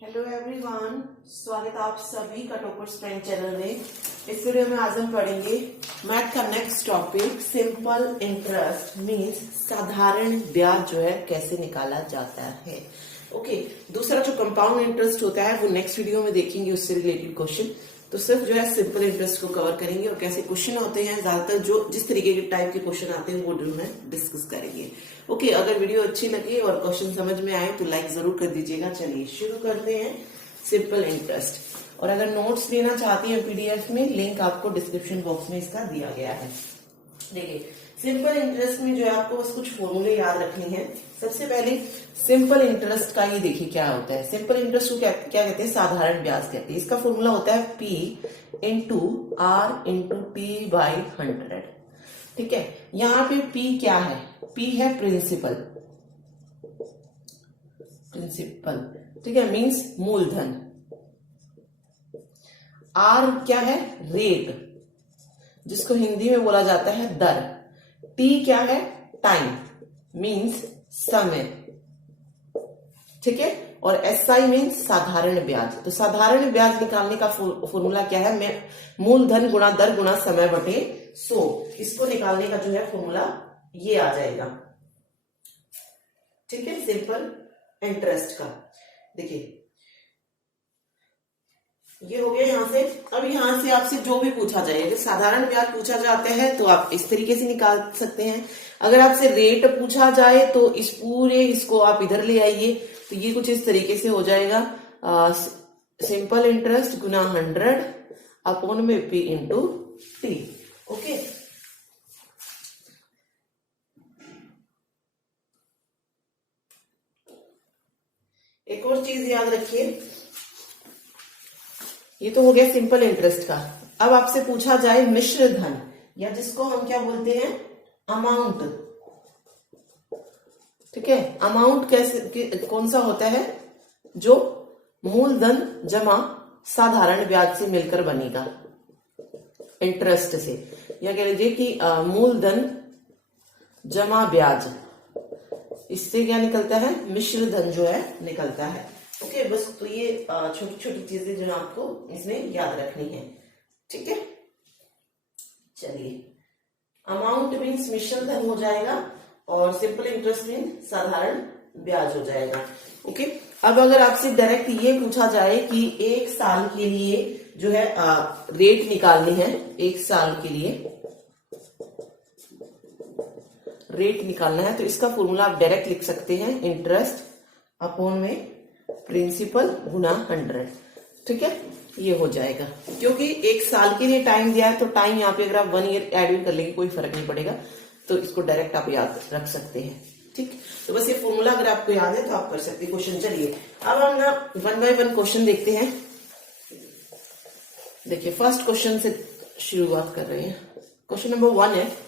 Hello everyone, स्वागत है आप सभी का टॉपर्स फ्रेंड चैनल में। इस वीडियो में आज हम पढ़ेंगे मैथ का next topic simple interest means साधारण ब्याज जो है कैसे निकाला जाता है। ओके, दूसरा जो कंपाउंड इंटरेस्ट होता है वो नेक्स्ट वीडियो में देखेंगे, उससे रिलेटेड क्वेश्चन। तो सिर्फ जो है सिंपल इंटरेस्ट को कवर करेंगे और कैसे क्वेश्चन होते हैं, ज्यादातर जो जिस तरीके के टाइप के क्वेश्चन आते हैं वो जो है डिस्कस करेंगे। ओके, अगर वीडियो अच्छी लगी और क्वेश्चन समझ में आए तो लाइक जरूर कर दीजिएगा। चलिए शुरू करते हैं सिंपल इंटरेस्ट। और अगर नोट्स लेना चाहती हैं पीडीएफ में, लिंक आपको डिस्क्रिप्शन बॉक्स में इसका दिया गया है। देखिए, सिंपल इंटरेस्ट में जो है आपको बस कुछ फॉर्मूले याद रखने हैं। सबसे पहले सिंपल इंटरेस्ट का ये देखिए क्या होता है। सिंपल इंटरेस्ट को क्या कहते हैं? साधारण ब्याज कहते हैं। इसका फॉर्मूला होता है P into r into t by 100। ठीक है, यहाँ पे P क्या है? P है प्रिंसिपल। ठीक है, मींस मूलधन। R क्या है? रेट, जिसको हिंदी में बोला जाता है दर। T क्या है? टाइम, मींस समय। ठीक है, और SI मीन्स साधारण ब्याज। तो साधारण ब्याज निकालने का फॉर्मूला क्या है? मैं मूलधन गुणा दर गुणा समय बटे 100। इसको निकालने का जो है फॉर्मूला ये आ जाएगा। ठीक है, सिंपल इंटरेस्ट का। देखिए, ये हो गया यहां से। अब यहां से आपसे जो भी पूछा जाए, अगर साधारण ब्याज पूछा जाता है तो आप इस तरीके से निकाल सकते हैं। अगर आपसे रेट पूछा जाए तो इस पूरे इसको आप इधर ले आइए, तो ये कुछ इस तरीके से हो जाएगा। सिंपल इंटरेस्ट गुना 100 अपॉन में P इंटू टी। ओके, एक और चीज याद रखिए, ये तो हो गया सिंपल इंटरेस्ट का। अब आपसे पूछा जाए मिश्र धन, या जिसको हम क्या बोलते हैं? अमाउंट। ठीक है, अमाउंट कैसे कौन सा होता है? जो मूलधन जमा साधारण ब्याज से मिलकर बनेगा, इंटरेस्ट से। या कह लीजिए कि मूलधन जमा ब्याज, इससे क्या निकलता है? मिश्र धन जो है निकलता है। ओके, बस तो ये छोटी छोटी चीजें जो आपको इसमें याद रखनी है। ठीक है, चलिए, अमाउंट मीन्स मिश्र धन हो जाएगा और सिंपल इंटरेस्ट मीन्स साधारण ब्याज हो जाएगा। ओके, अब अगर आपसे डायरेक्ट ये पूछा जाए कि एक साल के लिए जो है रेट निकालनी है, एक साल के लिए रेट निकालना है, तो इसका फॉर्मूला आप डायरेक्ट लिख सकते हैं, इंटरेस्ट अपॉन में प्रिंसिपल गुना 100। ठीक है, ये हो जाएगा। क्योंकि एक साल के लिए टाइम दिया है तो टाइम यहाँ पे अगर आप 1 ईयर एड भी कर लेंगे कोई फर्क नहीं पड़ेगा, तो इसको डायरेक्ट आप याद रख सकते हैं। ठीक, तो बस ये फॉर्मूला अगर आपको याद है तो आप कर सकते हैं। क्वेश्चन चलिए, अब हम ना 1 बाय 1 क्वेश्चन देखते हैं। देखिए, फर्स्ट क्वेश्चन से शुरुआत कर रहे हैं। क्वेश्चन नंबर 1 है।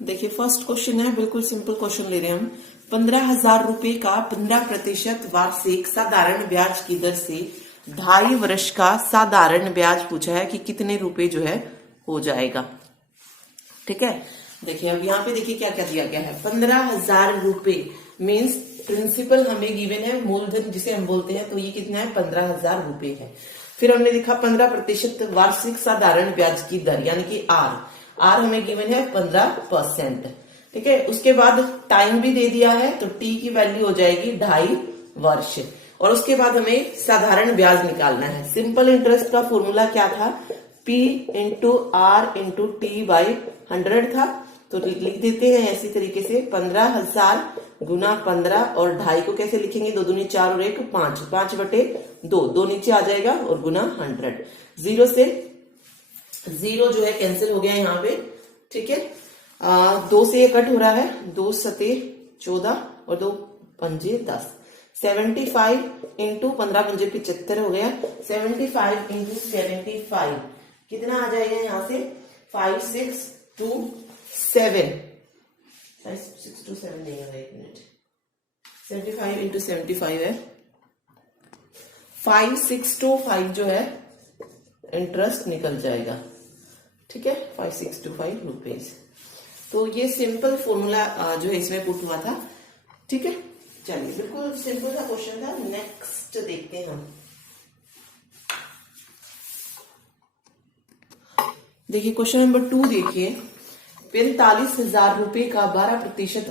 देखिए, फर्स्ट क्वेश्चन है, बिल्कुल सिंपल क्वेश्चन ले रहे हैं हम। 15,000 रुपए का 15% वार्षिक साधारण ब्याज की दर से 2.5 वर्ष का साधारण ब्याज पूछा है कि कितने रुपए जो है हो जाएगा। ठीक है, देखिए अब यहाँ पे देखिए क्या क्या दिया गया है। 15,000 रुपए मीन्स प्रिंसिपल हमें गिवन है, मूलधन जिसे हम बोलते हैं, तो ये कितना है? 15,000 रुपए है। फिर हमने देखा 15% वार्षिक साधारण ब्याज की दर यानी कि आर हमें गिवन है 15%। ठीक है, उसके बाद टाइम भी दे दिया है, तो टी की वैल्यू हो जाएगी 2.5 वर्ष। और उसके बाद हमें साधारण ब्याज निकालना है। सिंपल इंटरेस्ट का फॉर्मूला क्या था? P into r into t by 100 था, तो लिख देते हैं ऐसी तरीके से 15,000 गुना 15 और 2.5 को कैसे लिखेंगे? 2 दूनी 4 और 1 5, 5 बटे 2, 2 नीचे आ जाएगा और गुना 100। 0 से 0 जो है कैंसिल हो गया यहाँ पे। ठीक है, 2 से ये कट हो रहा है, 2 सते 14 और 2 पंजे 10। 75 इंटू 15 पंजे 75 हो गया। 75 इंटू 75 कितना आ जाएगा यहाँ से? 5627। 5627 नहीं होगा, 1 मिनट। 75 इंटू 75 है 5625 जो है इंटरेस्ट निकल जाएगा। ठीक है, 5625 रुपीज। तो ये सिंपल फॉर्मूला जो है इसमें पुट हुआ था। ठीक है, चलिए बिल्कुल सिंपल सा क्वेश्चन था। नेक्स्ट देखते हैं हम। देखिए क्वेश्चन नंबर 2 देखिए, 45,000 रुपए का 12%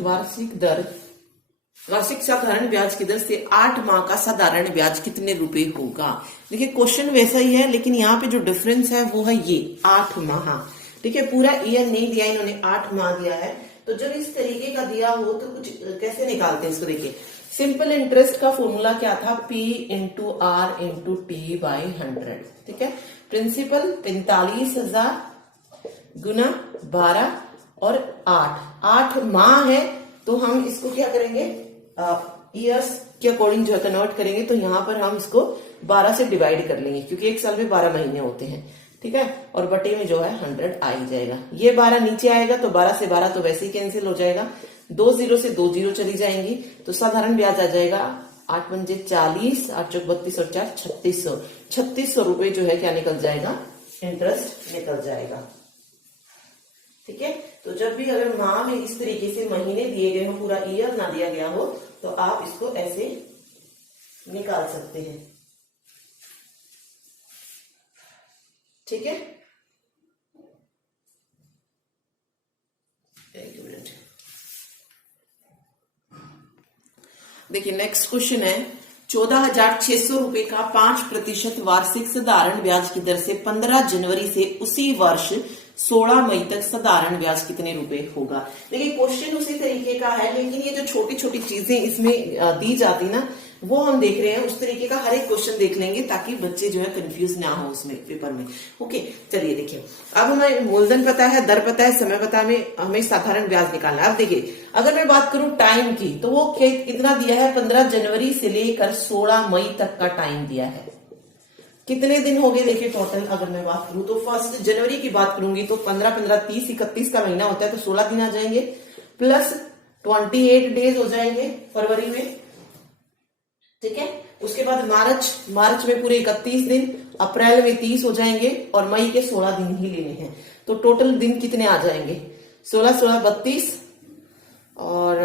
वार्षिक साधारण ब्याज की दर से 8 माह का साधारण ब्याज कितने रुपए होगा। देखिए क्वेश्चन वैसा ही है, लेकिन यहाँ पे जो डिफरेंस है वो है ये 8 माह। ठीक है, पूरा ईयर नहीं दिया इन्होंने, 8 माह दिया है। तो जब इस तरीके का दिया हो तो कुछ कैसे निकालते हैं इसको। देखिए सिंपल इंटरेस्ट का फॉर्मूला क्या था, P into r into t by 100। ठीक है, प्रिंसिपल 45,000 गुना 12 और 8 माह है, तो हम इसको क्या करेंगे, ईयर्स के अकॉर्डिंग जो है कन्वर्ट करेंगे। तो यहाँ पर हम इसको 12 से डिवाइड कर लेंगे, क्योंकि एक साल में 12 महीने होते हैं। ठीक है, और बटे में जो है 100 आ ही जाएगा। ये 12 नीचे आएगा तो 12 से 12 तो वैसे ही कैंसिल हो जाएगा, 2 जीरो से 2 जीरो चली जाएंगी, तो साधारण ब्याज आ जाएगा 8 पंजे 40, 8 चौक 32 और 4 3600। 3600 रुपए जो है क्या निकल जाएगा, इंटरेस्ट निकल जाएगा। ठीक है, तो जब भी अगर माह में इस तरीके से महीने दिए गए हो, पूरा ईयर ना दिया गया हो, तो आप इसको ऐसे निकाल सकते हैं। ठीक है, एक मिनट। देखिए नेक्स्ट क्वेश्चन है, 14,600 रुपए का 5% वार्षिक साधारण ब्याज की दर से 15 जनवरी से उसी वर्ष 16 मई तक साधारण ब्याज कितने रुपए होगा। देखिए क्वेश्चन उसी तरीके का है, लेकिन ये जो छोटी छोटी चीजें इसमें दी जाती ना, वो हम देख रहे हैं। उस तरीके का हर एक क्वेश्चन देख लेंगे ताकि बच्चे जो है कंफ्यूज ना हो उसमें पेपर में। ओके, चलिए देखिए, अब हमें मूलधन पता है, दर पता है, समय पता है, हमें साधारण ब्याज निकालना है। अब देखिए अगर मैं बात करूं टाइम की, तो वो कितना दिया है, 15 जनवरी से लेकर 16 मई तक का टाइम दिया है। कितने दिन हो गए देखिए टोटल, अगर मैं बात करूं तो 1 जनवरी की बात करूंगी तो 15, 15, 30, 31 का महीना होता है, तो 16 दिन आ जाएंगे, प्लस 28 डेज हो जाएंगे फरवरी में। ठीक है, उसके बाद मार्च में पूरे 31 दिन, अप्रैल में 30 हो जाएंगे, और मई के 16 दिन ही लेने हैं। तो टोटल दिन कितने आ जाएंगे, 16, 16, 32 और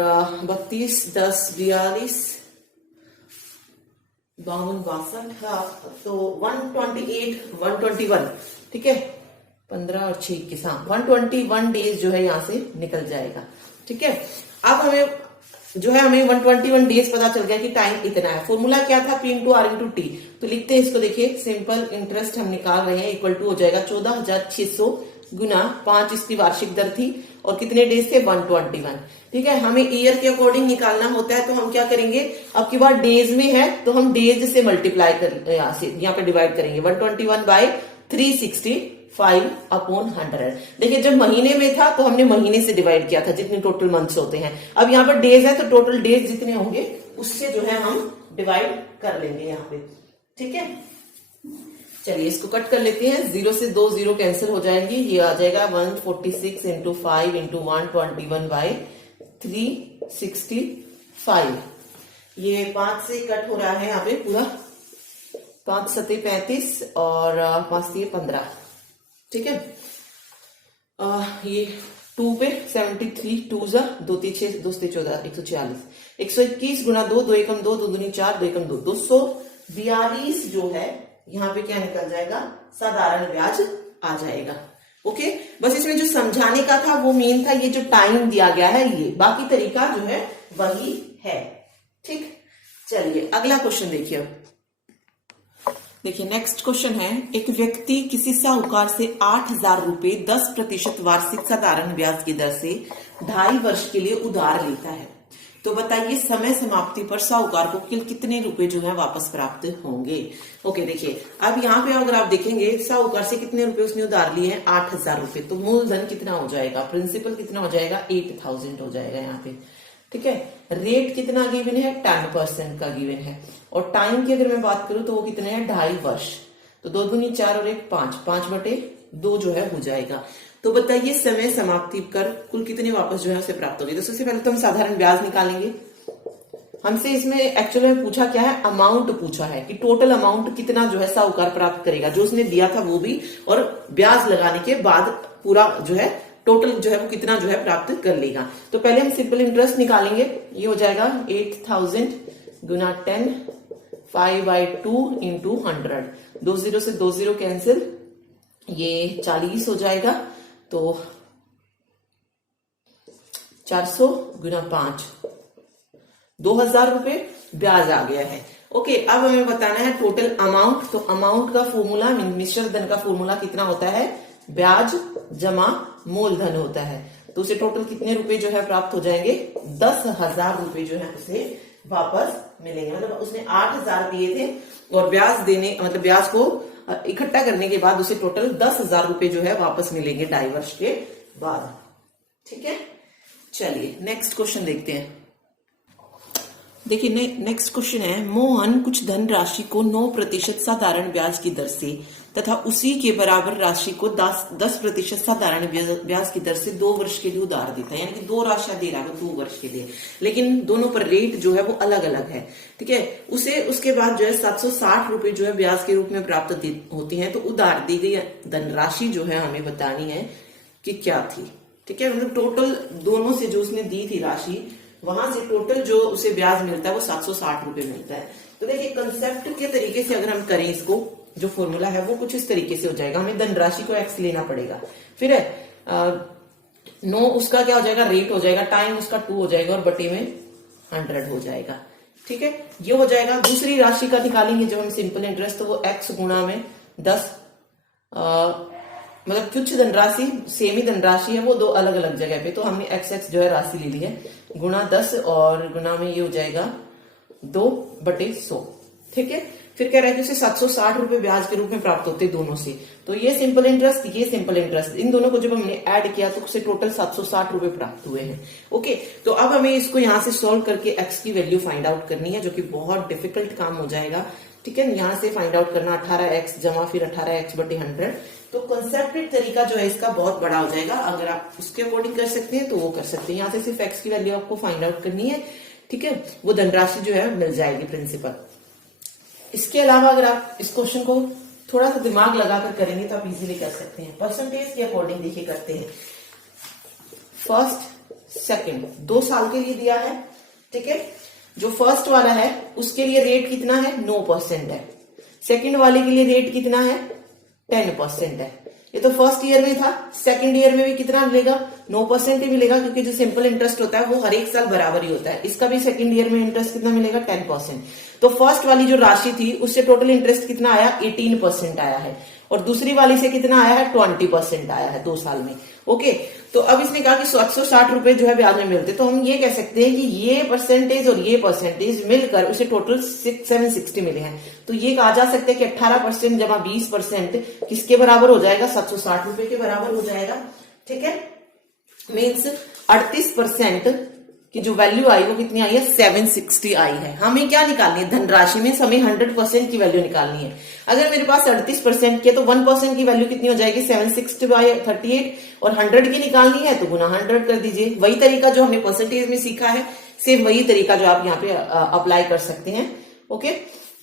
32, 10, 42, 52, 62, तो 128, 121। ठीक है, 15 और 6 के साथ 121 डेज जो है यहां से निकल जाएगा। ठीक है, अब हमें जो है हमें 121 डेज पता चल गया कि टाइम इतना है। फॉर्मूला क्या था, P into r into t. तो लिखते हैं इसको, देखिए सिंपल इंटरेस्ट हम निकाल रहे हैं, इक्वल टू हो जाएगा 14,600 गुना 5 इसकी वार्षिक दर थी, और कितने डेज थे, 121। ठीक है, हमें ईयर के अकॉर्डिंग निकालना होता है, तो हम क्या करेंगे, अब की बार डेज में है तो हम डेज से मल्टीप्लाई कर यहाँ पे डिवाइड करेंगे, 121 बाई 365 अपॉन 100। देखिए जब महीने में था तो हमने महीने से डिवाइड किया था, जितने टोटल मंथ्स होते हैं। अब यहाँ पर डेज है तो टोटल डेज जितने होंगे उससे जो है हम डिवाइड कर लेंगे यहाँ पे। ठीक है, चलिए इसको कट कर लेते हैं, 0 से 2 जीरो कैंसिल हो जाएंगे, ये आ जाएगा 146 इंटू 5 इंटू 121 बाई 365। ये 5 से कट हो रहा है यहाँ पे पूरा, 5 सते 35 और 5 से 15। ठीक है, ये 2 पे 73, 2 जा 2 3 6 2 से 14, 140, 121 गुना 2, 2 एकम 2, 2 दूनी 4, 2 एकम 2, 242 जो है यहाँ पे क्या निकल जाएगा, साधारण ब्याज आ जाएगा। ओके, बस इसमें जो समझाने का था वो मेन था, ये जो टाइम दिया गया है ये, बाकी तरीका जो है वही है। ठीक, चलिए अगला क्वेश्चन देखिए। देखिए नेक्स्ट क्वेश्चन है, एक व्यक्ति किसी साहूकार से 8,000 रुपए 10% वार्षिक साधारण ब्याज की दर से 2.5 वर्ष के लिए उधार लेता है। तो बताइए समय समाप्ति पर साहूकार को कितने रुपए जो है वापस प्राप्त होंगे। ओके, देखिए अब यहाँ पे अगर आप देखेंगे साहूकार से कितने रुपए उसने उधार लिए हैं, 8,000 रुपए। तो मूलधन कितना हो जाएगा, प्रिंसिपल कितना हो जाएगा, 8,000 हो जाएगा यहाँ पे। ठीक है, रेट कितना गिवन है, 10% का गिवन है, और टाइम की अगर मैं बात करूं तो वो कितने हैं, 2.5 वर्ष। तो 2 दूनी 4 और 1 5, 5/2 जो है हो जाएगा। तो बताइए समय समाप्ति कर कुल कितने वापस जो है उसे प्राप्त होगी। तो सबसे पहले तो हम साधारण ब्याज निकालेंगे। हमसे इसमें एक्चुअली में पूछा क्या है, अमाउंट पूछा है कि टोटल अमाउंट कितना जो है साहूकार प्राप्त करेगा, जो उसने दिया था वो भी, और ब्याज लगाने के बाद पूरा जो है टोटल जो है वो कितना जो है प्राप्त कर लेगा। तो पहले हम सिंपल इंटरेस्ट निकालेंगे। ये हो जाएगा 8000 गुना 10 5/2 इंटू 100। 20 से 20 कैंसिल, ये 40 हो जाएगा। तो 400 गुना 5, 2000 रुपए ब्याज आ गया है। ओके, अब हमें बताना है टोटल अमाउंट। तो अमाउंट का फॉर्मूला, मिश्र धन का फॉर्मूला कितना होता है? ब्याज जमा मूलधन होता है। तो उसे टोटल कितने रुपए जो है प्राप्त हो जाएंगे? 10,000 रुपए जो है उसे वापस मिलेंगे। मतलब उसने 8,000 दिए थे और ब्याज देने मतलब ब्याज को इकट्ठा करने के बाद उसे टोटल 10,000 रुपए जो है वापस मिलेंगे 2.5 वर्ष के बाद। ठीक है, चलिए नेक्स्ट क्वेश्चन देखते हैं। देखिए नेक्स्ट क्वेश्चन है, मोहन कुछ धन राशि को 9% साधारण ब्याज की दर से तथा उसी के बराबर राशि को 10% साधारण ब्याज की दर से 2 वर्ष के लिए उधार देता है। यानी कि 2 राशियां दे रहा है 2 वर्ष के लिए, लेकिन दोनों पर रेट जो है वो अलग अलग है। ठीक है, उसे उसके बाद जो है 760 रुपए जो है ब्याज के रूप में प्राप्त होती है। तो उधार दी गई धनराशि जो है हमें बतानी है कि क्या थी। ठीक है, मतलब टोटल दोनों से जो उसने दी थी राशि, वहां से टोटल जो उसे ब्याज मिलता है वो 760 रुपए मिलता है। तो देखिए कंसेप्ट के तरीके से अगर हम करें इसको, जो फॉर्मूला है वो कुछ इस तरीके से हो जाएगा। हमें धनराशि को एक्स लेना पड़ेगा, फिर है 9 उसका क्या हो जाएगा? रेट हो जाएगा, टाइम उसका 2 हो जाएगा और बटे में 100 हो जाएगा। ठीक है, ये हो जाएगा। दूसरी राशि का निकालेंगे जब हम सिंपल इंटरेस्ट, तो वो एक्स गुणा में 10 मतलब कुछ धनराशि सेम ही धनराशि है, वो 2 अलग अलग जगह पे, तो हमने एक्स जो है राशि ले ली है, गुणा 10 और गुणा में ये हो जाएगा 2/100। ठीक है, फिर कह रहा है कि उसे 760 रुपए ब्याज के रूप में प्राप्त होते दोनों से। तो ये सिंपल इंटरेस्ट, ये सिंपल इंटरेस्ट, इन दोनों को जब हमने ऐड किया तो उसे टोटल 760 रुपए प्राप्त हुए हैं। ओके, तो अब हमें इसको यहां से सॉल्व करके एक्स की वैल्यू फाइंड आउट करनी है, जो कि बहुत डिफिकल्ट काम हो जाएगा। ठीक है, यहां से फाइंड आउट करना 18x जमा फिर 18x/100। तो कंसेप्टेड तरीका जो है इसका बहुत बड़ा हो जाएगा। अगर आप उसके अकॉर्डिंग कर सकते हैं तो वो कर सकते हैं। यहाँ से सिर्फ एक्स की वैल्यू आपको फाइंड आउट करनी है। ठीक है, वो धनराशि जो है मिल जाएगी प्रिंसिपल। इसके अलावा अगर आप इस क्वेश्चन को थोड़ा सा दिमाग लगाकर करेंगे तो आप इजीली कर सकते हैं। परसेंटेज के अकॉर्डिंग देखिए करते हैं। फर्स्ट सेकंड 2 साल के लिए दिया है। ठीक है, जो फर्स्ट वाला है उसके लिए रेट कितना है? 9% है। सेकंड वाले के लिए रेट कितना है? 10% है। ये तो फर्स्ट ईयर में था, सेकंड ईयर में भी कितना मिलेगा? 9% ही मिलेगा, क्योंकि जो सिंपल इंटरेस्ट होता है वो हर एक साल बराबर ही होता है। इसका भी सेकंड ईयर में इंटरेस्ट कितना मिलेगा? 10%। तो फर्स्ट वाली जो राशि थी उससे टोटल इंटरेस्ट कितना आया? 18% आया है, और दूसरी वाली से कितना आया है? 20% आया है 2 साल में। ओके, तो अब इसने कहा कि 760 रुपए जो है ब्याज में मिलते, तो हम ये कह सकते हैं कि ये परसेंटेज और ये परसेंटेज मिलकर उसे टोटल 760 मिले हैं। तो ये कहा जा सकता है कि 18% जमा 20% किसके बराबर हो जाएगा? 760 रुपए के बराबर हो जाएगा। ठीक है, मीन्स 38% की जो वैल्यू आई वो कितनी आई है? 760 आई है। हमें क्या निकालनी है? धनराशि में हमें 100% की वैल्यू निकालनी है। अगर मेरे पास 38% की है तो 1% की वैल्यू कितनी हो जाएगी? 760/38, और 100 की निकालनी है तो गुना 100 कर दीजिए। वही तरीका जो हमने परसेंटेज में सीखा है, सेम वही तरीका जो आप यहाँ पे अप्लाई कर सकते हैं। ओके,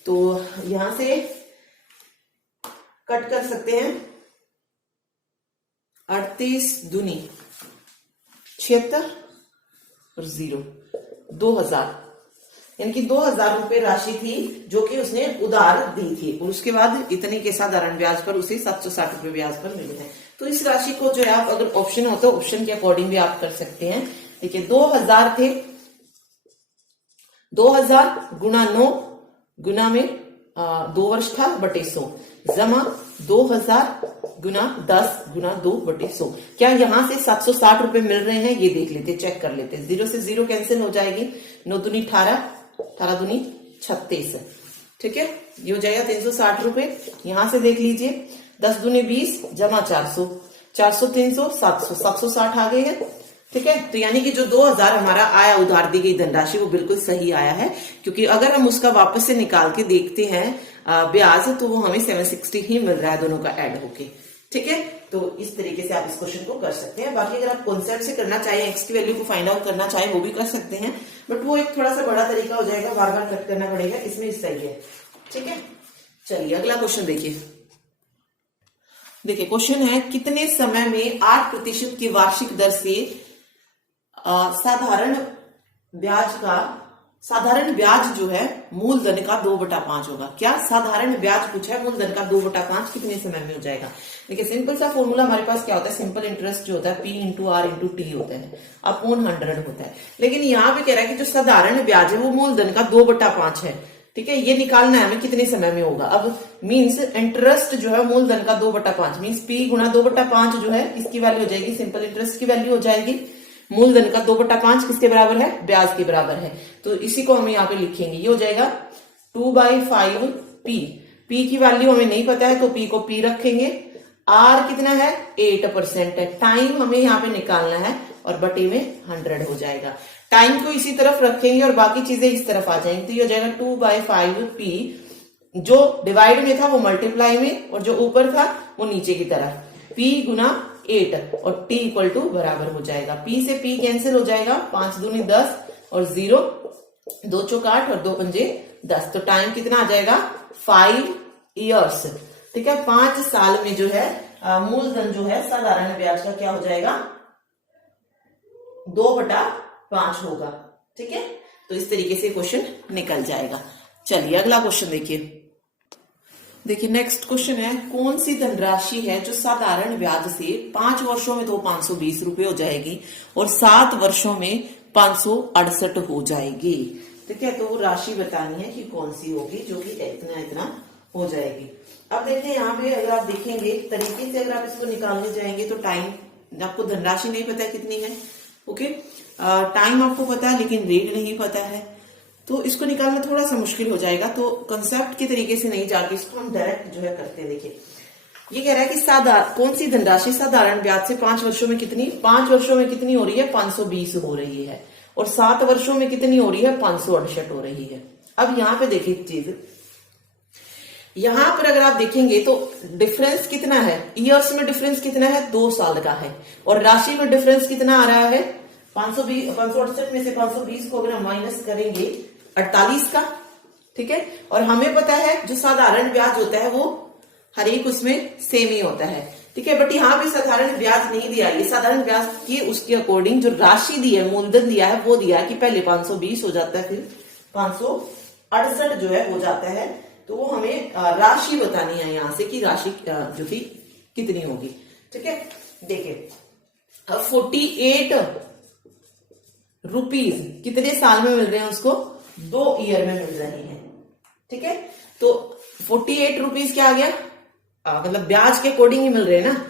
तो यहां से कट कर सकते हैं। 38 दूनी 76 और 0 2000, यानी कि 2000 रुपए राशि थी जो कि उसने उधार दी थी, और उसके बाद इतने के साधारण ब्याज पर उसे 760 रुपए ब्याज पर मिले हैं। तो इस राशि को जो है आप अगर ऑप्शन हो तो ऑप्शन के अकॉर्डिंग भी आप कर सकते हैं। देखिए 2000 थे, 2000 गुणा 9 गुना में 2 वर्ष था बटे 100 जमा 2000 गुना 10 गुना 2/100। क्या यहां से 760 रुपए मिल रहे हैं? ये देख लेते, चेक कर लेते। 0 से 0 कैंसिल हो जाएगी। 9 दूनी 18, 18 दूनी 36। ठीक है, ये हो जाएगा 360 रुपए। यहां से देख लीजिए 10 दूनी 20 जमा 400, 400 300 700, 760 आ गए हैं। ठीक है, तो यानी कि जो 2000 हमारा आया उधार दी गई धनराशि वो बिल्कुल सही आया है, क्योंकि अगर हम उसका वापस से निकाल के देखते हैं ब्याज, तो वो हमें 760 ही मिल रहा है दोनों का ऐड होके। ठीक है, तो इस तरीके से आप इस क्वेश्चन को कर सकते हैं। बाकी अगर आप कॉन्सेप्ट से करना चाहें, एक्स की वैल्यू को फाइंड आउट करना चाहें, वो भी कर सकते हैं, बट वो एक थोड़ा सा बड़ा तरीका हो जाएगा, बार बार कट करना पड़ेगा, इसमें सही है। ठीक है, चलिए अगला क्वेश्चन देखिए। देखिए क्वेश्चन है, कितने समय में 8% की वार्षिक दर से साधारण ब्याज जो है मूलधन का 2/5 होगा। क्या साधारण ब्याज पूछा है, मूलधन का 2/5 कितने समय में हो जाएगा। देखिए सिंपल सा फॉर्मूला हमारे पास क्या होता है, सिंपल इंटरेस्ट जो होता है P into r into t होता है, अपॉन 100 होता है। लेकिन यहाँ पे कह रहा है कि जो साधारण ब्याज है वो मूलधन का 2/5 है। ठीक है, ये निकालना है हमें कितने समय में होगा। अब मीन्स इंटरेस्ट जो है मूलधन का 2/5 मीन्स P गुना 2/5 जो है इसकी वैल्यू हो जाएगी, सिंपल इंटरेस्ट की वैल्यू हो जाएगी। मूलधन का 2/5 किसके बराबर है, ब्याज के बराबर है। तो इसी को हम यहाँ पे लिखेंगे, ये हो जाएगा 2/5 P। P की वैल्यू हमें नहीं पता है तो P को P रखेंगे। R कितना है, 8% है। टाइम हमें यहाँ पे निकालना है और बटे में 100 हो जाएगा। टाइम को इसी तरफ रखेंगे और बाकी चीजें इस तरफ आ जाएंगी, तो ये हो जाएगा 2/5 P। जो डिवाइड में था वो मल्टीप्लाई में और जो ऊपर था वो नीचे की तरफ, P गुना 8 और T इक्वल टू बराबर हो जाएगा। P से P कैंसिल हो जाएगा, 5 दूनी 10 और 0, 2 चौक 8 और 2 पंजे 10। तो टाइम कितना आ जाएगा, 5 इयर्स। ठीक है, 5 साल में जो है मूलधन जो है साधारण ब्याज का क्या हो जाएगा, 2/5 होगा। ठीक है, तो इस तरीके से क्वेश्चन निकल जाएगा। चलिए अगला क्वेश्चन देखिए। देखिए नेक्स्ट क्वेश्चन है, कौन सी धनराशि है जो साधारण ब्याज से 5 वर्षों में तो 520 रुपए हो जाएगी और 7 वर्षों में 568 हो जाएगी। ठीक है, तो वो राशि बतानी है कि कौन सी होगी जो कि इतना इतना हो जाएगी। अब देखिए यहाँ पे अगर आप देखेंगे तरीके से, अगर आप इसको निकालने जाएंगे तो टाइम, आपको धनराशि नहीं पता है कितनी है, ओके, टाइम आपको पता है लेकिन रेट नहीं पता है, तो इसको निकालना थोड़ा सा मुश्किल हो जाएगा। तो कंसेप्ट के तरीके से नहीं जाके इसको हम डायरेक्ट जो है करते हैं। देखिए ये कह रहा है कि कौन सी धनराशि साधारण ब्याज से 5 वर्षों में कितनी, 5 वर्षों में कितनी हो रही है, 520 हो रही है और 7 वर्षों में कितनी हो रही है, 568 हो रही है। अब यहाँ पे देखिए चीज, यहां पर अगर आप देखेंगे तो डिफरेंस कितना है, ईयर्स में डिफरेंस कितना है, 2 साल का है और राशि में डिफरेंस कितना आ रहा है, 568 में से 520 को अगर हम माइनस करेंगे 48 का। ठीक है, और हमें पता है जो साधारण ब्याज होता है वो हर एक उसमें सेम ही होता है। ठीक है, बट यहाँ पे साधारण ब्याज नहीं दिया, ये साधारण ब्याज की उसके अकॉर्डिंग जो राशि दी है, मूलधन दिया है वो दिया है कि पहले 520 हो जाता है फिर 568 जो है हो जाता है। तो वो हमें राशि बतानी है यहाँ से कि राशि जो थी कितनी होगी। ठीक है, देखिए 48 रुपीज कितने साल में मिल रहे हैं, उसको 2 ईयर में मिल रहे हैं। ठीक है, तो 48 रुपीज क्या आ गया, मतलब ब्याज के अकॉर्डिंग ही मिल रहे हैं ना।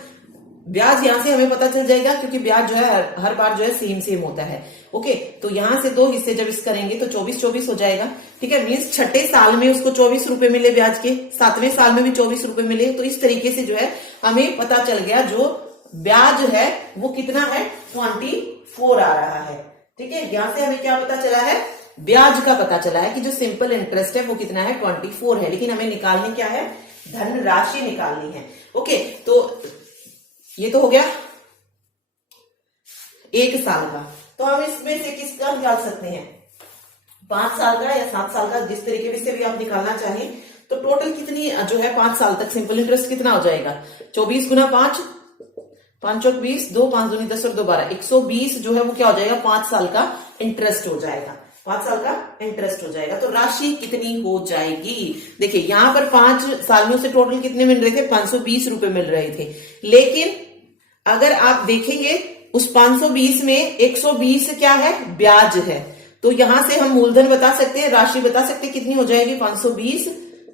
ब्याज यहां से हमें पता चल जाएगा क्योंकि ब्याज जो है हर बार जो है सेम होता है। ओके, तो यहां से 2 हिस्से जब इस करेंगे तो 24 हो जाएगा। ठीक है, मीन्स छठे साल में उसको 24 रुपए मिले ब्याज के, 7वें साल में भी 24 रुपए मिले। तो इस तरीके से जो है हमें पता चल गया जो ब्याज है वो कितना है, 24 आ रहा है। ठीक है, यहां से हमें क्या पता चला है, ब्याज का पता चला है कि जो सिंपल इंटरेस्ट है वो कितना है, 24 है। लेकिन हमें निकालनी क्या है, धनराशि निकालनी है। ओके, तो ये तो हो गया 1 साल का। तो हम इसमें से किसका निकाल सकते हैं, 5 साल का या 7 साल का, जिस तरीके से भी आप निकालना चाहें। तो टोटल कितनी जो है 5 साल तक सिंपल इंटरेस्ट कितना हो जाएगा, 24 गुना 5, 5 चौक 20, 2 5 दूनी 10 और 2 12, 120 जो है वो क्या हो जाएगा, 5 साल का इंटरेस्ट हो जाएगा, 5 साल का इंटरेस्ट हो जाएगा। तो राशि कितनी हो जाएगी, देखिए यहां पर 5 साल में उसे टोटल कितने मिल रहे थे, 520 रुपए मिल रहे थे। लेकिन अगर आप देखेंगे उस 520 में 120 क्या है, ब्याज है। तो यहां से हम मूलधन बता सकते हैं, राशि बता सकते हैं कितनी हो जाएगी, 520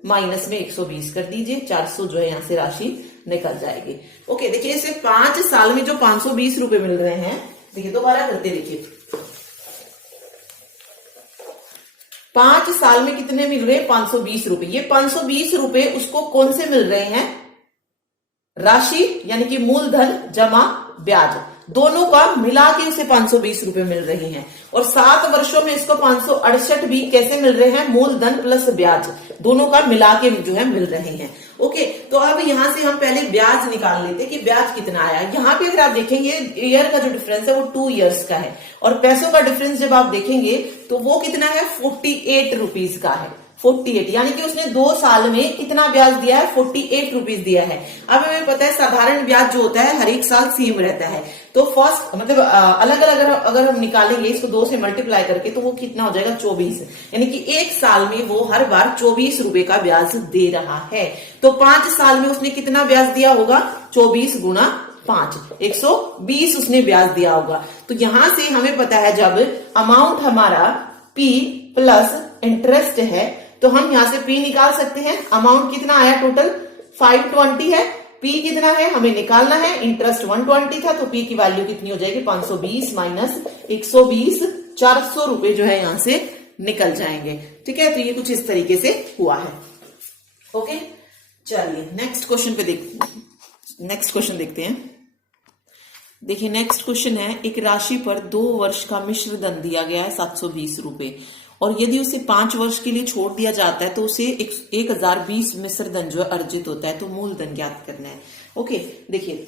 माइनस में 120 कर दीजिए, 400 जो है यहां से राशि निकल जाएगी। ओके, देखिए इसे 5 साल में जो 520 रुपए मिल रहे हैं, देखिए दोबारा करते, देखिए 5 साल में कितने मिल रहे हैं, 520 रुपए। ये 520 रुपए उसको कौन से मिल रहे हैं, राशि यानी कि मूलधन जमा ब्याज, दोनों का मिला के उसे 520 रुपए मिल रहे हैं। और 7 वर्षों में इसको 568 भी कैसे मिल रहे हैं, मूलधन प्लस ब्याज दोनों का मिला के जो है मिल रहे हैं। ओके, तो अब यहां से हम पहले ब्याज निकाल लेते कि ब्याज कितना आया। यहां पे अगर आप देखेंगे ईयर का जो डिफरेंस है वो 2 ईयर्स का है और पैसों का डिफरेंस जब आप देखेंगे तो वो कितना है, 48 रुपीज का है। 48, यानी कि उसने 2 साल में कितना ब्याज दिया है, 48 रुपीज दिया है। अब हमें पता है साधारण ब्याज जो होता है हर एक साल सेम रहता है, तो फर्स्ट मतलब अलग अलग अगर हम निकालेंगे इसको 2 से मल्टीप्लाई करके तो वो कितना हो जाएगा 24, यानी कि एक साल में वो हर बार 24 रुपए का ब्याज दे रहा है। तो 5 साल में उसने कितना ब्याज दिया होगा, 24 गुना 5, 120 उसने ब्याज दिया होगा। तो यहां से हमें पता है जब अमाउंट हमारा P प्लस इंटरेस्ट है तो हम यहां से P निकाल सकते हैं। अमाउंट कितना आया टोटल 520 है, P कितना है हमें निकालना है, इंटरेस्ट 120 था, तो P की वैल्यू कितनी हो जाएगी 520 माइनस 120, 400 रुपए जो है यहां से निकल जाएंगे। ठीक है, तो ये कुछ इस तरीके से हुआ है। ओके, चलिए नेक्स्ट क्वेश्चन देखते हैं। देखिए नेक्स्ट क्वेश्चन है, एक राशि पर 2 वर्ष का मिश्र धन दिया गया है 720 रुपए, और यदि उसे 5 वर्ष के लिए छोड़ दिया जाता है तो उसे 1020 मिश्र धन जो अर्जित होता है, तो मूल धन ज्ञात करना है। ओके, देखिए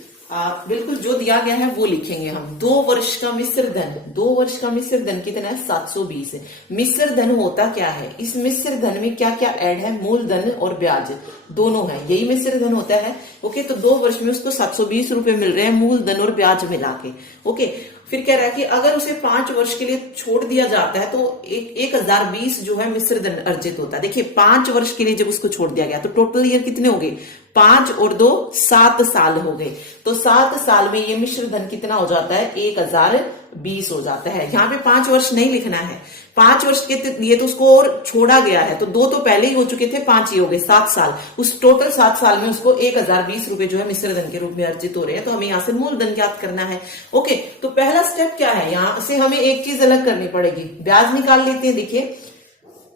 बिल्कुल जो दिया गया है वो लिखेंगे हम। 2 वर्ष का मिश्र धन, 2 वर्ष का मिश्र धन कितना है 720 है। मिश्र धन होता क्या है, इस मिश्र धन में क्या क्या ऐड है, मूल धन और ब्याज दोनों है, यही मिश्र धन होता है। ओके, तो 2 वर्ष में उसको 720 रुपए मिल रहे हैं मूल धन और ब्याज मिला के। ओके, फिर कह रहा है कि अगर उसे 5 वर्ष के लिए छोड़ दिया जाता है तो 1020 जो है मिश्र धन अर्जित होता है। देखिए 5 वर्ष के लिए जब उसको छोड़ दिया गया तो टोटल ईयर कितने हो गए, 5 और 2 7 साल हो गए, तो 7 साल में ये मिश्र धन कितना हो जाता है 1020 हो जाता है। यहाँ पे 5 वर्ष नहीं लिखना है, 5 वर्ष के लिए तो उसको और छोड़ा गया है, तो 2 तो पहले ही हो चुके थे, 5 ही हो गए, 7 साल। उस टोटल 7 साल में उसको 1020 रुपए जो है मिश्र धन के रूप में अर्जित हो रहे हैं, तो हमें यहाँ से मूल धन ज्ञात करना है। ओके, तो पहला स्टेप क्या है, यहाँ से हमें एक चीज अलग करनी पड़ेगी, ब्याज निकाल लेते हैं। देखिए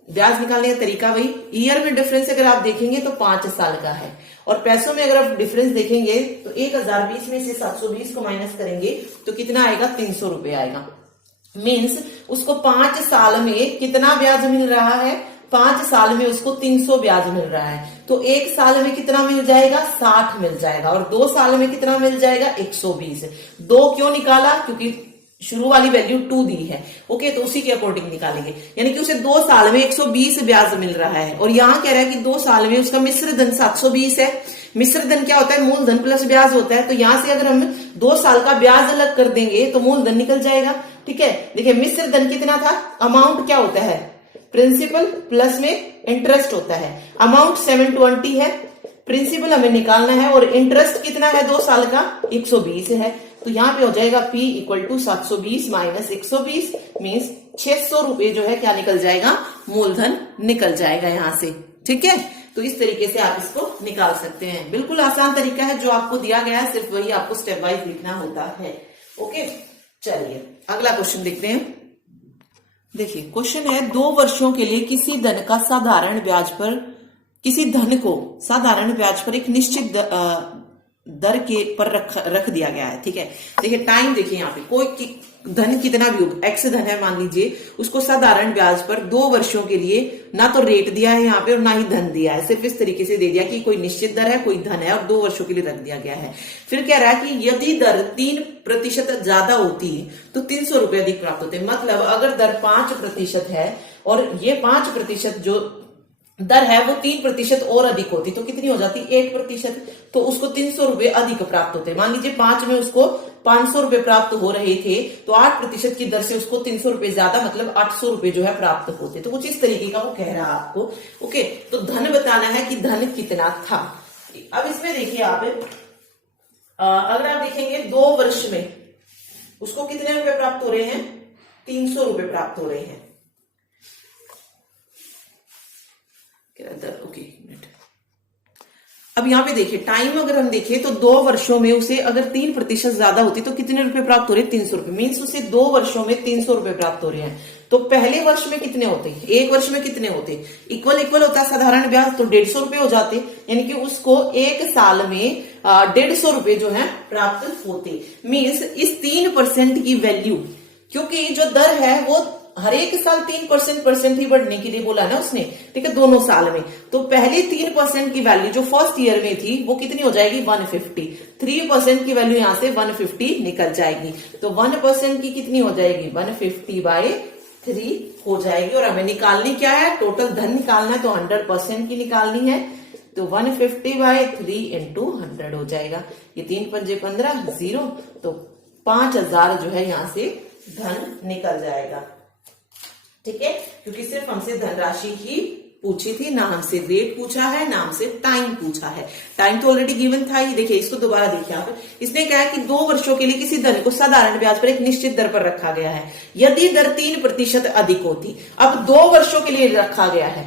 ब्याज निकालने का तरीका वही, ईयर में डिफरेंस अगर आप देखेंगे तो 5 साल का है, और पैसों में अगर आप डिफरेंस देखेंगे तो 1020 में से 720 को माइनस करेंगे तो कितना आएगा 300 रुपए आएगा। मीन्स उसको 5 साल में कितना ब्याज मिल रहा है, 5 साल में उसको 300 ब्याज मिल रहा है, तो 1 साल में कितना मिल जाएगा 60 मिल जाएगा, और 2 साल में कितना मिल जाएगा 120। 2 क्यों निकाला, क्योंकि शुरू वाली वैल्यू 2 दी है। ओके, तो उसी के अकॉर्डिंग निकालेंगे, यानी कि उसे 2 साल में 120 ब्याज मिल रहा है, और यहाँ कह रहा है कि 2 साल में उसका मिश्र धन 720 है। मिश्र धन क्या होता है, मूल धन प्लस ब्याज होता है, तो यहां से अगर हम 2 साल का ब्याज अलग कर देंगे तो मूल धन निकल जाएगा। ठीक है, देखिए मिश्र धन कितना था, अमाउंट क्या होता है, प्रिंसिपल प्लस में इंटरेस्ट होता है, अमाउंट 720 है, प्रिंसिपल हमें निकालना है, और इंटरेस्ट कितना है 2 साल का 120 है, तो यहाँ पे हो जाएगा P equal to 720 minus 120 means 600 रुपए जो है क्या निकल जाएगा, मूलधन निकल जाएगा यहाँ से। ठीक है, तो इस तरीके से आप इसको निकाल सकते हैं, बिल्कुल आसान तरीका है, जो आपको दिया गया है सिर्फ वही आपको स्टेप वाइज लिखना होता है। ओके, चलिए अगला क्वेश्चन देखते हैं। देखिए क्वेश्चन है, 2 वर्षों के लिए किसी धन का साधारण ब्याज पर, किसी धन को साधारण ब्याज पर एक निश्चित दर के पर रख दिया गया है। ठीक है, देखिए टाइम देखिए यहाँ पे कोई धन कितना भी हो, एक्स धन है मान लीजिए, उसको साधारण ब्याज पर 2 वर्षों के लिए ना तो रेट दिया है यहाँ पे और ना ही धन दिया है, सिर्फ इस तरीके से दे दिया कि कोई निश्चित दर है, कोई धन है, और 2 वर्षों के लिए रख दिया गया है। फिर कह रहा है कि यदि दर 3% ज्यादा होती है तो 300 रुपए अधिक प्राप्त होते हैं। मतलब अगर दर 5% है और ये 5% जो दर है वो 3% और अधिक होती तो कितनी हो जाती 8%, तो उसको 300 रुपए अधिक प्राप्त होते। मान लीजिए 5 में उसको 500 रुपए प्राप्त हो रहे थे, तो 8% की दर से उसको 300 रुपए ज्यादा मतलब 800 रुपए जो है प्राप्त होते। तो कुछ इस तरीके का वो कह रहा है आपको। ओके, तो धन बताना है कि धन कितना था। अब इसमें देखिए आप अगर आप देखेंगे 2 वर्ष में उसको कितने रुपए प्राप्त हो रहे हैं, 300 रुपए प्राप्त हो रहे हैं। ओके, अब यहाँ पे देखिए टाइम अगर हम देखें तो 2 वर्षों में उसे अगर 3% ज्यादा होती तो कितने रुपए प्राप्त हो रहे, 300 रुपए। मीन्स उसे 2 वर्षों में 300 रुपए प्राप्त हो रहे हैं। तो पहले वर्ष में कितने होते, 1 वर्ष में कितने होते, इक्वल होता है साधारण ब्याज, तो 150 रुपए हो जाते, यानी कि उसको 1 साल में 150 रुपए जो है प्राप्त होते। मीन्स इस 3% की वैल्यू, क्योंकि जो दर है वो हर एक साल 3% ही बढ़ने के लिए बोला ना उसने, ठीक है, दोनों साल में, तो पहले 3% की वैल्यू जो फर्स्ट ईयर में थी वो कितनी हो जाएगी 150, 3% की वैल्यू यहां से 150 निकल जाएगी, तो 1% की कितनी हो जाएगी 150/3, 3 हो जाएगी। और हमें निकालनी क्या है, टोटल धन निकालना है, तो 100% की निकालनी है, तो 150/3 इंटू 100 हो जाएगा। ये 3 पंजे 15, 0, तो 5000 जो है यहां से धन निकल जाएगा। ठीक है, क्योंकि सिर्फ हमसे धनराशि ही पूछी थी, ना हमसे रेट पूछा है, ना हमसे टाइम पूछा है। टाइम तो ऑलरेडी गिवन था ही। देखिए इसको दोबारा देखिए आप, इसने कहा है कि 2 वर्षों के लिए किसी धन को साधारण ब्याज पर एक निश्चित दर पर रखा गया है यदि दर 3% अधिक होती। अब 2 वर्षों के लिए रखा गया है,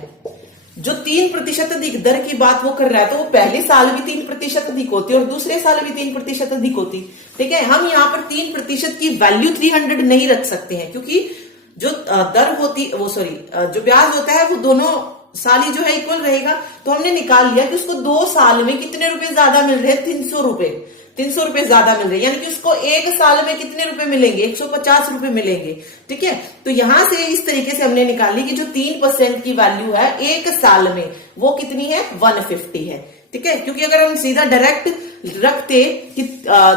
जो 3% अधिक दर की बात वो कर रहा है, तो वो पहले साल भी 3% अधिक होती और दूसरे साल भी 3% अधिक होती। ठीक है, हम यहाँ पर 3% की वैल्यू 300 नहीं रख सकते हैं, क्योंकि जो दर होती जो ब्याज होता है वो दोनों साल ही जो है इक्वल रहेगा। तो हमने निकाल लिया कि उसको 2 साल में कितने रुपए ज्यादा मिल रहे हैं, 300 रुपए। 300 रुपए ज्यादा मिल रहे हैं, यानी कि उसको 1 साल में कितने रुपए मिलेंगे, 150 रुपए मिलेंगे। ठीक है, तो यहां से इस तरीके से हमने निकाली कि जो 3% की वैल्यू है 1 साल में वो कितनी है, 150 है। ठीक है, क्योंकि अगर हम सीधा डायरेक्ट रखते कि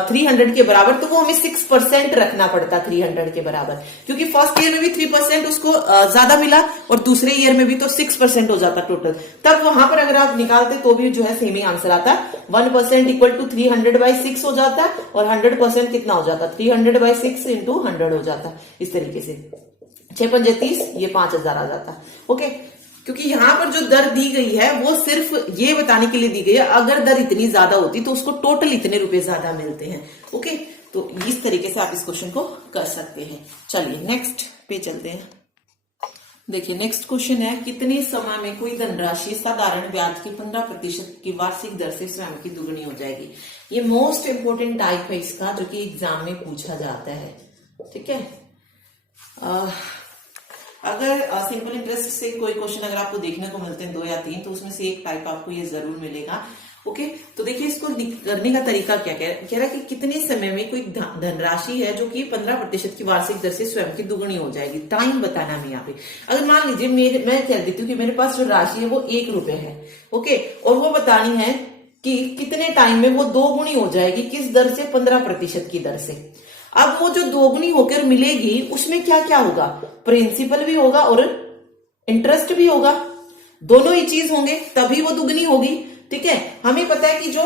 300 के बराबर, तो वो हमें 6% रखना पड़ता 300 के बराबर, क्योंकि फर्स्ट ईयर में भी 3% उसको ज्यादा मिला और दूसरे ईयर में भी तो 6% हो जाता टोटल। तब वहां पर अगर आप निकालते तो भी जो है सेम ही आंसर आता, 1% इक्वल टू 300/6 हो जाता, और 100% कितना हो जाता, 300/6 इंटू 100 हो जाता। इस तरीके से 6 पंजे 30, ये 5000 आ जाता। ओके, क्योंकि यहां पर जो दर दी गई है वो सिर्फ ये बताने के लिए दी गई है, अगर दर इतनी ज्यादा होती तो उसको टोटल इतने रुपए ज्यादा मिलते हैं। ओके, तो इस तरीके से आप इस क्वेश्चन को कर सकते हैं। चलिए नेक्स्ट पे चलते हैं। देखिए नेक्स्ट क्वेश्चन है, कितने समय में कोई धनराशि साधारण ब्याज की 15% की वार्षिक दर से स्वयं की दुगनी हो जाएगी। ये मोस्ट इंपोर्टेंट टाइप है इसका, जो कि एग्जाम में पूछा जाता है। ठीक है, अगर सिंपल इंटरेस्ट से कोई क्वेश्चन अगर आपको देखने को मिलते हैं 2 या 3, तो उसमें से एक टाइप आपको ये जरूर मिलेगा। ओके, तो देखिए इसको करने का तरीका क्या कह रहा है कि कितने समय में कोई धनराशि है जो कि 15% की वार्षिक दर से स्वयं की दुगनी हो जाएगी। टाइम बताना है यहाँ पे। अगर मान लीजिए मैं कह देती हूँ कि मेरे पास जो राशि है वो 1 रुपए है। ओके, और वो बतानी है कि कितने टाइम में वो 2 गुनी हो जाएगी, किस दर से, 15% की दर से। अब वो जो 2 गुनी होकर मिलेगी उसमें क्या क्या होगा, प्रिंसिपल भी होगा और इंटरेस्ट भी होगा, दोनों ही चीज होंगे, तभी वो दुगनी होगी। ठीक है, हमें पता है कि जो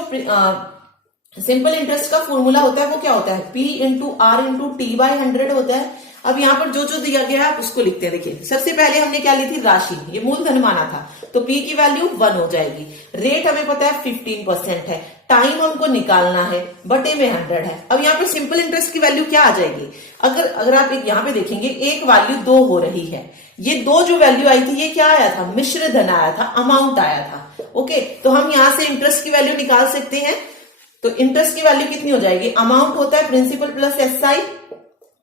सिंपल इंटरेस्ट का फॉर्मूला होता है वो क्या होता है, P into r into T/100 होता है। अब यहाँ पर जो जो दिया गया है उसको लिखते हैं। देखिए सबसे पहले हमने क्या ली थी, राशि, ये मूलधन माना था, तो P की वैल्यू 1 हो जाएगी। रेट हमें पता है 15% है, टाइम हमको निकालना है, बटे में 100 है। अब यहाँ पे सिंपल इंटरेस्ट की वैल्यू क्या आ जाएगी, अगर आप यहाँ पे देखेंगे एक वैल्यू 2 हो रही है, ये 2 जो वैल्यू आई थी ये क्या आया था, मिश्र धन आया था, अमाउंट आया था। ओके, तो हम यहाँ से इंटरेस्ट की वैल्यू निकाल सकते हैं। तो इंटरेस्ट की वैल्यू कितनी हो जाएगी, अमाउंट होता है प्रिंसिपल प्लस SI।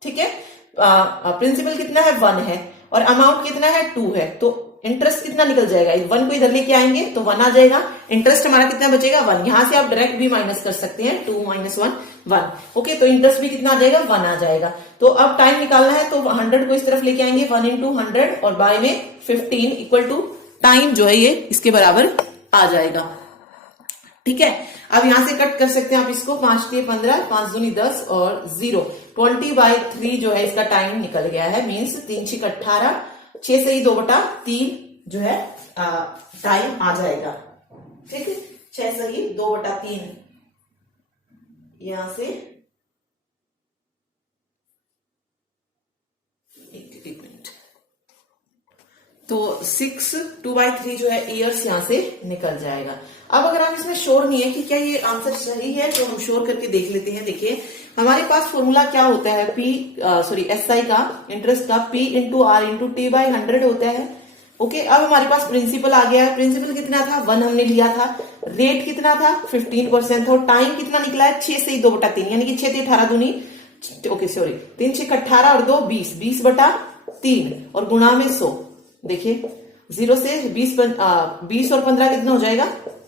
ठीक है, प्रिंसिपल कितना है, 1 है, और अमाउंट कितना है, 2 है, तो इंटरेस्ट कितना निकल जाएगा, 1 को इधर लेके आएंगे तो 1 आ जाएगा। इंटरेस्ट हमारा कितना बचेगा, 1। यहां से आप डायरेक्ट भी माइनस कर सकते हैं, 2 - 1 1। ओके, तो इंटरेस्ट भी कितना आ जाएगा, 1 आ जाएगा। तो अब टाइम निकालना है, तो 100 को इस तरफ लेके आएंगे, 1 × 100 और बाय में 15 इक्वल टू टाइम जो है ये इसके बराबर आ जाएगा। ठीक है, अब यहां से कट कर सकते हैं आप इसको, 5 × 15, 5 दूनी 10 और 0, 20/3 जो है इसका टाइम निकल गया है। मीन्स 3 × 6 = 18, 6 से ही 2/3 जो है टाइम आ जाएगा। ठीक है, 6 से ही 2/3 यहां से एक मिनट, तो 6 2/3 जो है ईयर्स यहां से निकल जाएगा। अब अगर आप इसमें श्योर नहीं है कि क्या ये आंसर सही है, तो हम श्योर करके देख लेते हैं। देखिए हमारे पास फॉर्मूला क्या होता है, SI का, इंटरेस्ट का, P into r into T/100 होता है। ओके, अब हमारे पास प्रिंसिपल आ गया है। प्रिंसिपल कितना था, 1 हमने लिया था। रेट कितना था, 15% था, और टाइम कितना निकला है, 6 से ही 2/3, यानी कि 6 × 18 दूनी, 3 × 6 = 18 और 2 20, 20/3 और गुणा में 100। देखिए 0 से 20 और 15 कितना हो जाएगा,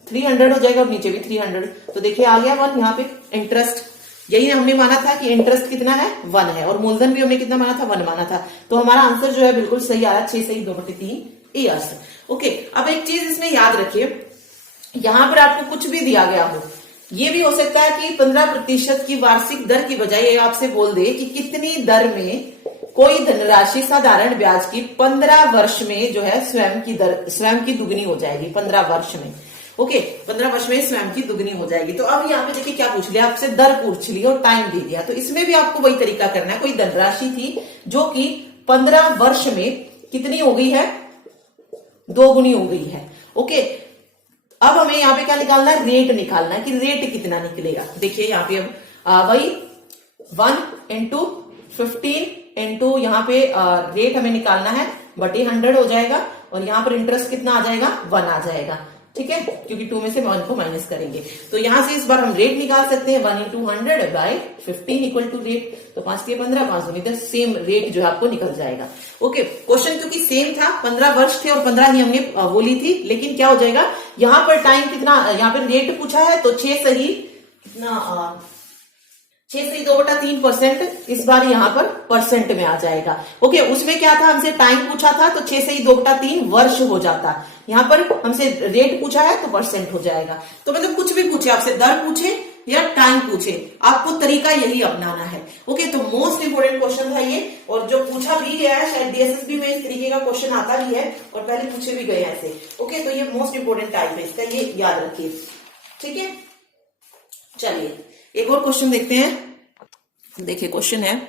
300 हो जाएगा, और नीचे भी 300। तो देखिए आ गया 1 यहाँ पे। इंटरेस्ट यही हमने माना था कि इंटरेस्ट कितना है, 1 है, और मूलधन भी हमने कितना माना था, 1 माना था। तो हमारा आंसर जो है बिल्कुल सही आ रहा है, 6 से ही 2/3 ईयर्स। ओके, अब एक चीज इसमें याद रखिए, यहां पर आपको कुछ भी दिया गया हो, ये भी हो सकता है कि 15% की वार्षिक दर की बजाय ये आपसे बोल दे कि कितनी दर में कोई धनराशि साधारण ब्याज की 15 वर्ष में जो है स्वयं की दुगनी हो जाएगी 15 वर्ष में। ओके, 15 वर्ष में स्वयं की दुगनी हो जाएगी। तो अब यहाँ पे देखिए क्या पूछ लिया आपसे, दर पूछ ली और टाइम दे दिया। तो इसमें भी आपको वही तरीका करना है। कोई धनराशि थी जो कि 15 वर्ष में कितनी हो गई है, 2 गुनी हो गई है। ओके, अब हमें यहाँ पे क्या निकालना है, रेट निकालना है कि रेट कितना निकलेगा। देखिए यहाँ पे अब वही 1 इंटू 15 इंटू यहाँ पे रेट हमें निकालना है, बटे 100 हो जाएगा और यहाँ पर इंटरेस्ट कितना आ जाएगा, 1 आ जाएगा। ठीक है, क्योंकि 2 में से 1 को माइनस करेंगे। तो यहां से इस बार हम रेट निकाल सकते हैं, 1 into 100 by 15 equal to rate. तो 5 के 15, 5 दूनी 10, सेम रेट जो है आपको निकल जाएगा। ओके, क्वेश्चन क्योंकि सेम था, 15 वर्ष थे और 15 ही हमने बोली थी, लेकिन क्या हो जाएगा यहाँ पर टाइम कितना, यहाँ पर रेट पूछा है तो 6 सही कितना 6 से 2/3%, इस बार यहाँ पर परसेंट में आ जाएगा। ओके, उसमें क्या था, हमसे टाइम पूछा था तो 6 से 2/3 वर्ष हो जाता। यहाँ पर हमसे रेट पूछा है तो परसेंट हो जाएगा। तो मतलब कुछ भी पूछे आपसे, दर पूछे या टाइम पूछे, आपको तरीका यही अपनाना है। ओके, तो मोस्ट इंपोर्टेंट क्वेश्चन था ये, और जो पूछा भी गया है शायद डीएसएसबी में इस तरीके का क्वेश्चन आता भी है और पहले पूछे भी गए हैं ऐसे। ओके, तो ये मोस्ट इंपोर्टेंट टाइप है इसका, ये याद रखिए। ठीक है, चलिए एक और क्वेश्चन देखते हैं। देखिए क्वेश्चन है,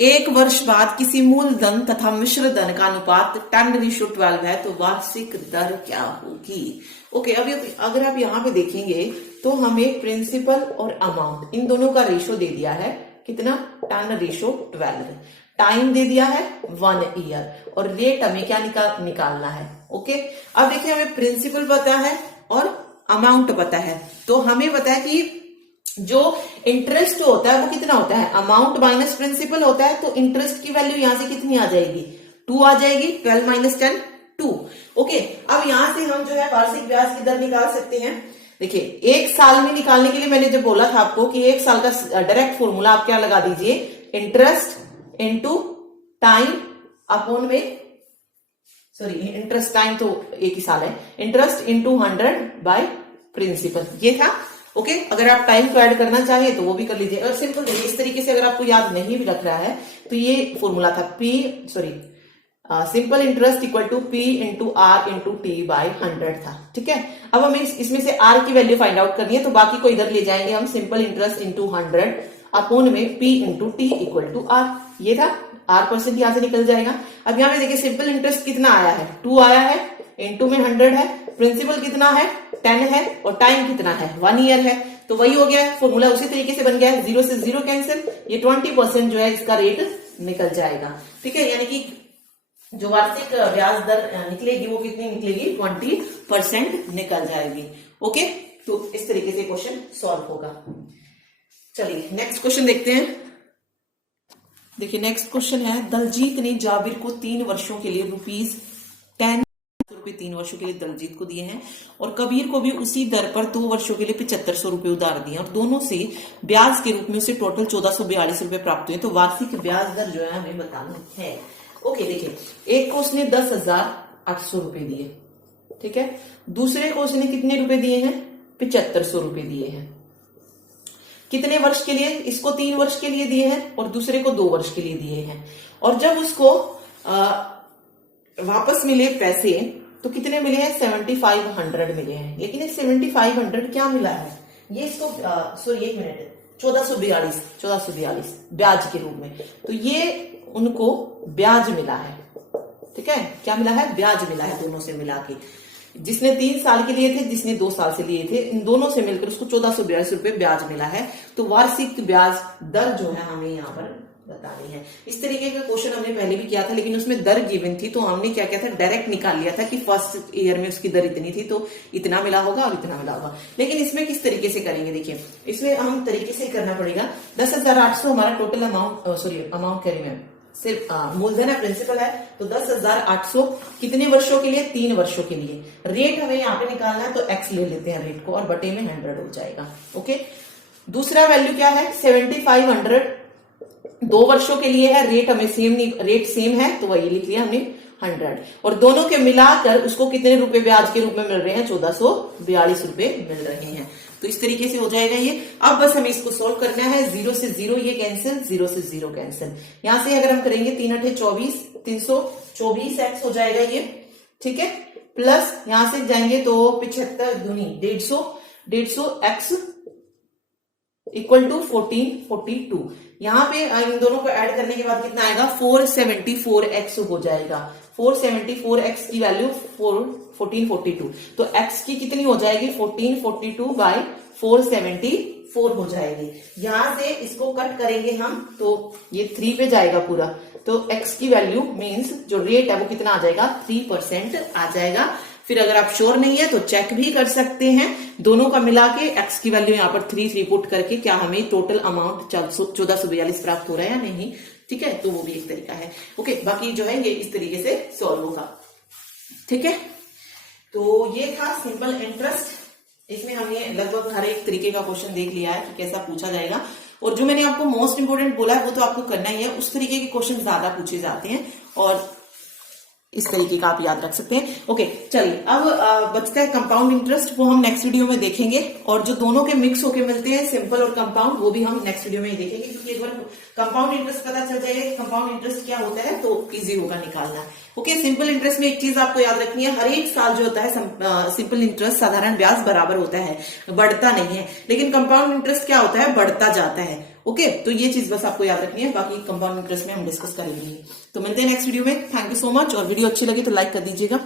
1 वर्ष बाद किसी मूलधन तथा मिश्र धन का अनुपात 10:12 है तो वार्षिक दर क्या होगी। ओके, अभी अगर आप यहाँ पे देखेंगे तो हमें प्रिंसिपल और अमाउंट इन दोनों का रेशो दे दिया है, कितना, 10:12। टाइम दे दिया है 1 ईयर और रेट हमें क्या निकालना है। ओके, अब देखिए हमें प्रिंसिपल पता है और अमाउंट पता है, तो हमें पता है कि जो इंटरेस्ट होता है वो कितना होता है, अमाउंट माइनस प्रिंसिपल होता है। तो इंटरेस्ट की वैल्यू यहां से कितनी आ जाएगी, 2 आ जाएगी। 12 माइनस 10 2। ओके, अब यहां से हम जो है वार्षिक ब्याज की दर निकाल सकते हैं। देखिए 1 साल में निकालने के लिए मैंने जब बोला था आपको कि 1 साल का डायरेक्ट फॉर्मूला आप क्या लगा दीजिए, इंटरेस्ट इंटू टाइम अपॉन में, सॉरी इंटरेस्ट टाइम तो एक ही साल है, इंटरेस्ट इंटू 100 बाय प्रिंसिपल, ये था। ओके, अगर आप टाइम को ऐड करना चाहे तो वो भी कर लीजिए। और सिंपल देखिए इस तरीके से अगर आपको याद नहीं भी रख रहा है तो ये फॉर्मूला था simple interest equal to P into r into t by 100 था। ठीक है, अब हमें इसमें से आर की वैल्यू फाइंड आउट करनी है, तो बाकी को इधर ले जाएंगे हम, सिंपल इंटरेस्ट इंटू 100 अपॉन में P into t equal to r, ये था। R% यहां से निकल जाएगा। अब यहाँ पे देखिए सिंपल इंटरेस्ट कितना आया है, 2 आया है, इंटू में 100 है, प्रिंसिपल कितना है 10 है और टाइम कितना है 1 ईयर है। तो वही हो गया, फॉर्मूला उसी तरीके से बन गया है, 0 से 0 कैंसिल, ये 20% जो है इसका रेट निकल जाएगा। ठीक है, यानी कि जो वार्षिक ब्याज दर निकलेगी वो कितनी निकलेगी, 20% निकल जाएगी। ओके, तो इस तरीके से क्वेश्चन सॉल्व होगा। चलिए नेक्स्ट क्वेश्चन देखते हैं। देखिए नेक्स्ट क्वेश्चन है, दलजीत ने जाबिर को 3 वर्षों के लिए ₹10 3 वर्षों के लिए दलजीत को दिए हैं और कबीर को भी उसी दर पर 2 वर्षों के लिए ₹7500 उधार दिए और दोनों से ब्याज के रूप में उसे टोटल ₹1442 प्राप्त हुए। तो वार्षिक ब्याज दर जो है हमें बताना है। ओके, देखिए एक को उसने ₹10,800 दिए, ठीक है, दूसरे को उसने कितने रुपए दिए हैं, ₹7500 दिए हैं। कितने वर्ष के लिए, इसको 3 वर्ष के लिए दिए हैं और दूसरे को 2 वर्ष के लिए दिए हैं। और जब उसको वापस मिले पैसे तो कितने मिले हैं, 7500 मिले हैं। लेकिन ये 7500 क्या मिला है, ये इसको सॉरी 1 मिनट, 1442 ब्याज के रूप में, तो ये उनको ब्याज मिला है। ठीक है, क्या मिला है, ब्याज मिला है, दोनों से मिला के। जिसने 3 साल के लिए थे, जिसने 2 साल से लिए थे, इन दोनों से मिलकर उसको ₹1442 ब्याज मिला है। तो वार्षिक ब्याज दर जो है हमें यहाँ पर बतानी है। इस तरीके का क्वेश्चन हमने पहले भी किया था, लेकिन उसमें दर गिवन थी, तो हमने क्या किया था, डायरेक्ट निकाल लिया था कि फर्स्ट ईयर में उसकी दर इतनी थी तो इतना मिला होगा और इतना मिला होगा। लेकिन इसमें किस तरीके से करेंगे, देखिए इसमें हम तरीके से करना पड़ेगा। 10,800 हमारा टोटल अमाउंट, अमाउंट कह रही मैं, सिर्फ मूलधन है, प्रिंसिपल है, तो 10,800 कितने वर्षों के लिए, 3 वर्षों के लिए। रेट हमें यहाँ पे निकालना है, तो एक्स ले लेते हैं रेट को और बटे में 100 हो जाएगा। ओके, दूसरा वैल्यू क्या है, 7500 2 वर्षों के लिए है, रेट हमें सेम है तो वही लिख लिया हमने, 100 और दोनों के मिलाकर उसको कितने रुपए ब्याज के रूप में मिल रहे हैं? 1442 रुपए मिल रहे हैं। तो इस तरीके से हो जाएगा ये। अब बस हमें इसको सोल्व करना है। 0 से 0 ये कैंसिल, 0 से 0 कैंसिल। यहां से अगर हम करेंगे 3 8 24, 324x हो जाएगा ये, ठीक है। प्लस यहां से जाएंगे तो 75 दूनी 150x इक्वल टू 1442। यहाँ पे इन दोनों को ऐड करने के बाद कितना आएगा? 474x हो जाएगा। 474x की वैल्यू 1442, तो x की कितनी हो जाएगी? 1442 बाय 474 हो जाएगी। यहां से इसको कट करेंगे हम तो ये 3 पे जाएगा पूरा, तो x की वैल्यू मींस जो रेट है वो कितना आ जाएगा? 3% आ जाएगा। फिर अगर आप श्योर नहीं है तो चेक भी कर सकते हैं। दोनों का मिला के x की वैल्यू यहाँ पर 3 पुट करके क्या हमें टोटल अमाउंट 1442 प्राप्त हो रहा है या नहीं, ठीक है। तो वो भी एक तरीका है। ओके, बाकी जो है ये इस तरीके से सॉल्व होगा, ठीक है। तो ये था सिंपल इंटरेस्ट। इसमें हमने लगभग हर एक तरीके का क्वेश्चन देख लिया है कि कैसा पूछा जाएगा, और जो मैंने आपको मोस्ट इंपोर्टेंट बोला है वो तो आपको करना ही है। उस तरीके के क्वेश्चन ज्यादा पूछे जाते हैं और इस तरीके का आप याद रख सकते हैं। ओके, चलिए अब बचता है कंपाउंड इंटरेस्ट, वो हम नेक्स्ट वीडियो में देखेंगे। और जो दोनों के मिक्स होके मिलते हैं सिंपल और कंपाउंड, वो भी हम नेक्स्ट वीडियो में ही देखेंगे, क्योंकि एक बार कंपाउंड इंटरेस्ट पता चल जाएगा कि कंपाउंड इंटरेस्ट क्या होता है तो इजी होगा निकालना। ओके, सिंपल इंटरेस्ट में एक चीज आपको याद रखनी है, हर एक साल जो होता है सिंपल इंटरेस्ट साधारण ब्याज बराबर होता है, बढ़ता नहीं है। लेकिन कंपाउंड इंटरेस्ट क्या होता है? बढ़ता जाता है। ओके, तो ये चीज बस आपको याद रखनी है। बाकी कंपाउंड इंटरेस्ट में हम डिस्कस करेंगे। तो मिलते हैं नेक्स्ट वीडियो में। Thank you so much. और वीडियो अच्छी लगी तो लाइक कर दीजिएगा।